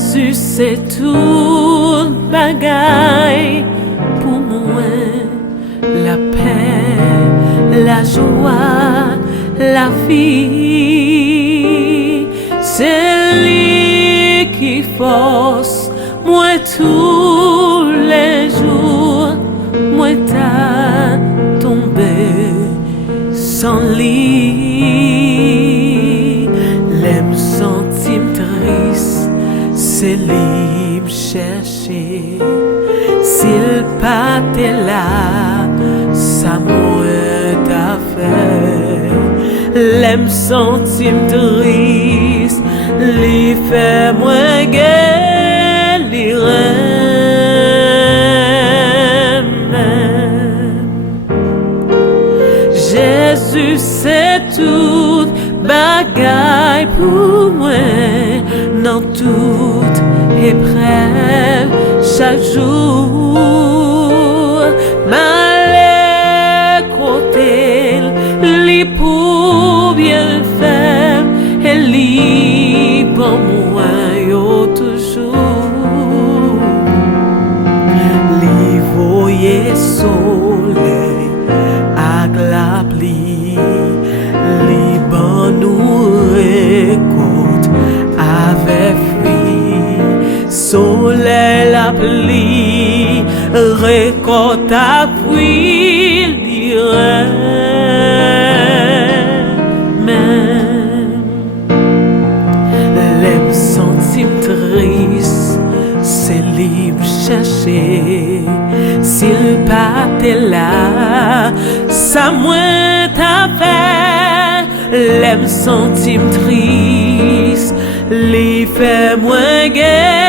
Jésus c'est tout bagaille pour moi, la paix, la joie, la vie. C'est lui qui force moi tous les jours, moi t'as tombé sans lit. L'aime sentim triste, c'est lui me chercher. S'il pas t'es là, ça m'aurait fait. L'aime sentim triste, lui fait moi guérir. Jésus c'est tout bagaille pour moi, dans toute épreuve chaque jour. Malheur côté li pour bien faire et li pour moi yo toujours. Li voyait soleil ak la pluie, li ban nous récolte avec fruit. Soleil, la pluie, récolte à fruit, li même. L'aime sentim triste, c'est libre chercher. S'il pas t'es là, ça moins t'a fait. L'aime sentim triste, li fait moins guère.